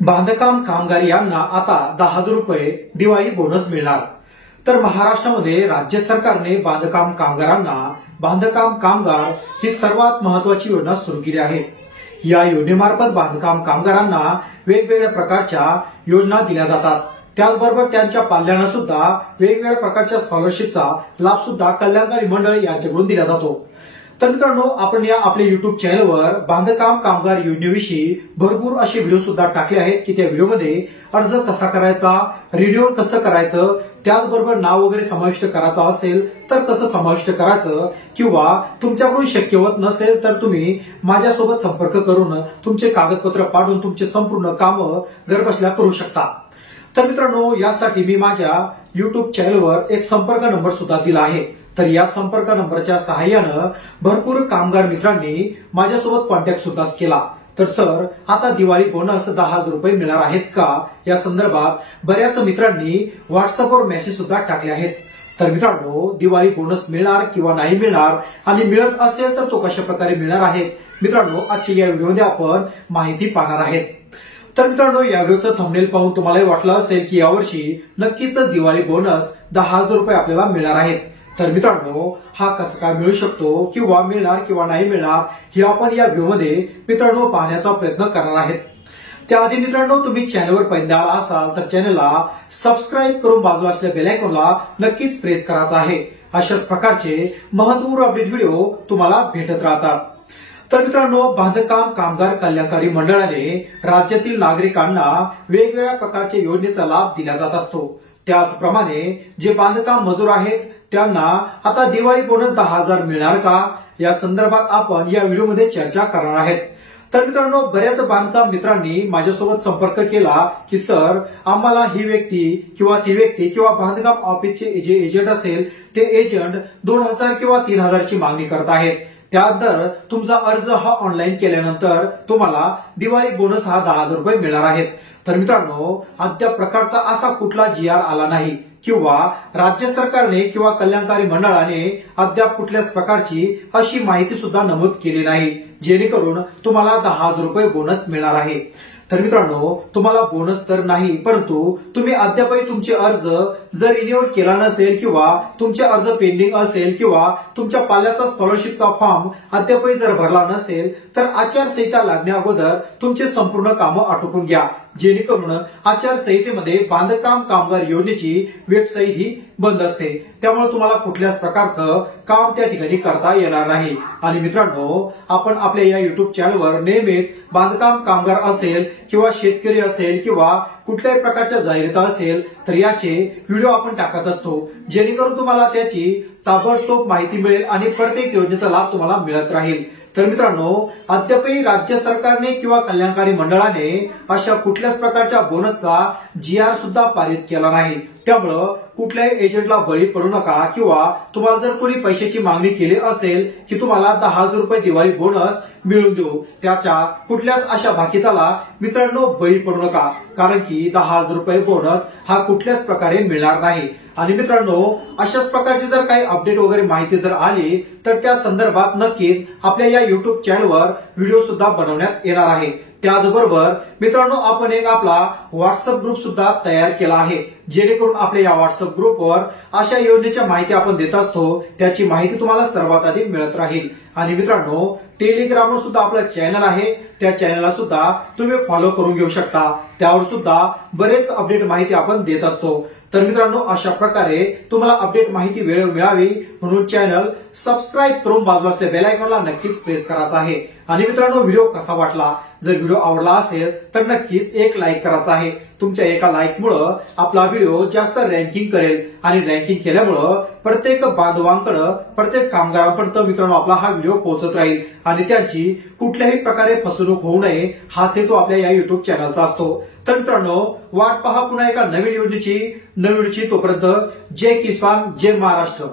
बांधकाम कामगार यांना आता 10,000 रुपये दिवाळी बोनस मिळणार। तर महाराष्ट्रामध्ये राज्य सरकारने बांधकाम कामगारांना बांधकाम कामगार ही सर्वात महत्त्वाची योजना सुरू केली आहे। या योजनेमार्फत बांधकाम कामगारांना वेगवेगळ्या प्रकारच्या योजना दिल्या जातात। त्याचबरोबर त्यांच्या पाल्यांना सुद्धा वेगवेगळ्या प्रकारच्या स्कॉलरशिपचा लाभ सुद्धा कल्याणकारी मंडळ यांच्याकडून दिला जातो। तर मित्रांनो, आपण या आपल्या युट्यूब चॅनलवर बांधकाम कामगार योजनेविषयी भरपूर असे व्हिडिओ सुद्धा टाकले आहेत की त्या व्हिडिओमध्ये अर्ज कसा करायचा, रिन्युअल कसं करायचं, त्याचबरोबर नाव वगैरे समाविष्ट करायचं असेल तर कसं समाविष्ट करायचं, किंवा तुमच्याकडून शक्य होत नसेल तर तुम्ही माझ्यासोबत संपर्क करून तुमचे कागदपत्र पाठवून तुमचे संपूर्ण कामं घरबसल्या करू शकता। तर मित्रांनो, यासाठी मी माझ्या युट्यूब चॅनलवर एक संपर्क नंबर सुद्धा दिला आहे। तर या संपर्क नंबरच्या सहाय्यानं भरपूर कामगार मित्रांनी माझ्यासोबत कॉन्टॅक्ट सुद्धा केला। तर सर, आता दिवाळी बोनस 10,000 रुपये मिळणार आहेत का, या संदर्भात बऱ्याच मित्रांनी व्हॉट्सअपवर मेसेज सुद्धा टाकले आहेत। तर मित्रांनो, दिवाळी बोनस मिळणार किंवा नाही मिळणार, आणि मिळत असेल तर तो कशा प्रकारे मिळणार आहे, मित्रांनो आजच्या या व्हिडिओमध्ये आपण माहिती पाहणार आहेत। तर मित्रांनो, या व्हिडिओचं थंबनेल पाहून तुम्हालाही वाटलं असेल की यावर्षी नक्कीच दिवाळी बोनस 10,000 रुपये आपल्याला मिळणार आहेत। तर मित्रांनो, हा कसा काय मिळू शकतो, किंवा मिळणार किंवा नाही मिळणार, हे आपण या व्हिडिओमध्ये मित्रांनो पाहण्याचा प्रयत्न करणार आहोत। त्याआधी मित्रांनो, तुम्ही चॅनलवर पहिल्यांदा आला असाल तर चॅनलला सबस्क्राईब करून बाजूला असलेल्या बेल आयकॉनला नक्कीच प्रेस करायचा आहे। अशाच प्रकारचे महत्त्वपूर्ण अपडेट व्हिडिओ तुम्हाला भेटत राहतात। तर मित्रांनो, बांधकाम कामगार कल्याणकारी मंडळाने राज्यातील नागरिकांना वेगवेगळ्या प्रकारच्या योजनेचा लाभ दिला जात असतो। त्याचप्रमाणे जे बांधकाम मजूर आहेत त्यांना आता दिवाळी बोनस 10,000 मिळणार का, या संदर्भात आपण या व्हिडिओमध्ये चर्चा करणार आहोत। तर मित्रांनो, बऱ्याच बांधकाम मित्रांनी माझ्यासोबत संपर्क केला की सर, आम्हाला ही व्यक्ती किंवा ती व्यक्ती किंवा बांधकाम ऑफिसचे जे एजंट असेल ते एजंट 2,000 किंवा 3,000 ची मागणी करत आहेत। त्यानंतर तुमचा अर्ज हा ऑनलाईन केल्यानंतर तुम्हाला दिवाळी बोनस हा 10,000 रुपये मिळणार आहेत। तर मित्रांनो, अद्याप प्रकारचा असा कुठला GR आला नाही, किंवा राज्य सरकारने किंवा कल्याणकारी मंडळाने अद्याप कुठल्याच प्रकारची अशी माहिती सुद्धा नमूद केली नाही जेणेकरून तुम्हाला 10,000 रुपये बोनस मिळणार आहे। तर मित्रांनो, तुम्हाला बोनस तर नाही, परंतु तुम्ही अद्यापही तुमचे अर्ज जर रिन्युअल केला नसेल, किंवा तुमचे अर्ज पेंडिंग असेल, किंवा तुमच्या पाल्याचा स्कॉलरशिपचा फॉर्म अद्यापही जर भरला नसेल तर आचारसंहिता लागण्या अगोदर तुमचे संपूर्ण कामं आटोपून घ्या, जेणेकरून आचारसंहितेमध्ये बांधकाम कामगार योजनेची वेबसाईट ही बंद असते। त्यामुळे तुम्हाला कुठल्याच प्रकारचं काम त्या ठिकाणी करता येणार नाही। आणि मित्रांनो, आपण आपल्या या युट्यूब चॅनलवर नेहमीच बांधकाम कामगार असेल, किंवा शेतकरी असेल, किंवा कुठल्याही प्रकारच्या जाहिरात असेल तर याचे व्हिडिओ आपण टाकत असतो, जेणेकरून तुम्हाला त्याची ताबडतोब माहिती मिळेल आणि प्रत्येक योजनेचा लाभ तुम्हाला मिळत राहील। तर मित्रांनो, अद्यापही राज्य सरकारने किंवा कल्याणकारी मंडळाने अशा कुठल्याच प्रकारच्या बोनसचा GR सुद्धा पारित केला नाही। त्यामुळं कुठल्याही एजंटला बळी पडू नका, किंवा तुम्हाला जर कोणी पैशाची मागणी केली असेल की तुम्हाला 10,000 रुपये दिवाळी बोनस मिळून देऊ, त्याच्या कुठल्याच अशा भाकिताला मित्रांनो बळी पडू नका, कारण की 10,000 रुपये बोनस हा कुठल्याच प्रकारे मिळणार नाही। आणि मित्रांनो, अशाच प्रकारची जर काही अपडेट वगैरे माहिती जर आली तर त्या संदर्भात नक्कीच आपल्या या युट्यूब चॅनलवर व्हिडिओ सुद्धा बनवण्यात येणार आहे। त्याचबरोबर मित्रांनो, आपण एक आपला व्हॉट्सअप ग्रुप सुद्धा तयार केला आहे, जेणेकरून आपल्या या व्हॉट्सअप ग्रुपवर अशा योजनेच्या माहिती आपण देत असतो, त्याची माहिती तुम्हाला सर्वात आधी मिळत राहील। आणि मित्रांनो, टेलिग्रामवर सुद्धा आपलं चॅनल आहे, त्या चॅनलला सुद्धा तुम्ही फॉलो करून घेऊ शकता, त्यावर सुद्धा बरेच अपडेट माहिती आपण देत असतो। तर मित्रांनो, अशा प्रकारे तुम्हाला अपडेट माहिती वेळेवर मिळावी म्हणून चॅनल सबस्क्राईब करून बाजूला असलेल्या बेल आयकॉनला नक्कीच प्रेस करायचा आहे। आणि मित्रांनो, व्हिडिओ कसा वाटला, जर व्हिडिओ आवडला असेल तर नक्कीच एक लाईक करायचा आहे। तुमच्या एका लाईकमुळे आपला व्हिडिओ जास्त रँकिंग करेल, आणि रँकिंग केल्यामुळे प्रत्येक बांधवांकडे, प्रत्येक कामगारांपर्यंत मित्रांनो आपला हा व्हिडिओ पोहोचत राहील, आणि त्यांची कुठल्याही प्रकारे फसवणूक होऊ नये हाच हेतू आपल्या या युट्यूब चॅनलचा असतो। तर मित्रांनो, वाट पहा पुन्हा एका नवीन योजनेची, तोपर्यंत जय किसान, जय महाराष्ट्र।